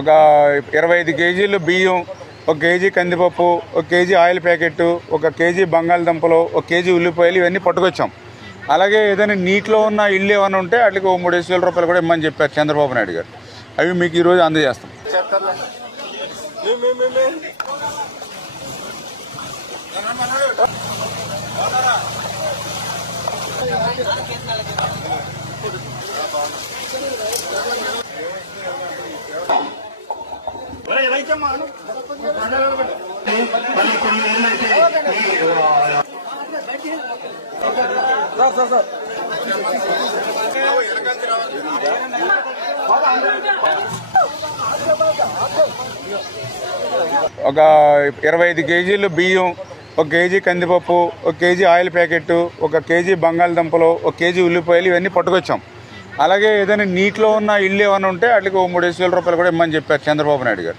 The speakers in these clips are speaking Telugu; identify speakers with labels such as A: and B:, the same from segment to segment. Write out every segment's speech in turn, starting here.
A: ఒక ఇరవై ఐదు కేజీలు బియ్యం ఒక కేజీ కందిపప్పు ఒక కేజీ ఆయిల్ ప్యాకెట్ ఒక కేజీ బంగాళదుంపలు ఒక కేజీ ఉల్లిపాయలు ఇవన్నీ పట్టుకొచ్చాం. అలాగే ఏదైనా నీటిలో ఉన్న ఇల్లు ఏమైనా ఉంటే వాటికి ఓ మూడు వేల రూపాయలు కూడా ఇమ్మని చెప్పారు చంద్రబాబు నాయుడు గారు. అవి మీకు ఈరోజు అందజేస్తాం. ఒక ఇరవై ఐదు కేజీలు బియ్యం ఒక కేజీ కందిపప్పు ఒక కేజీ ఆయిల్ ప్యాకెట్ ఒక కేజీ బంగాళదుంపలు ఒక కేజీ ఉల్లిపాయలు ఇవన్నీ పట్టుకొచ్చాం. అలాగే ఏదైనా నీటిలో ఉన్న ఇల్లు ఏమైనా ఉంటే వాటికి ఓ మూడేసి వేల రూపాయలు కూడా ఇమ్మని చెప్పారు చంద్రబాబు నాయుడు గారు.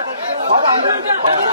A: Oh, my God.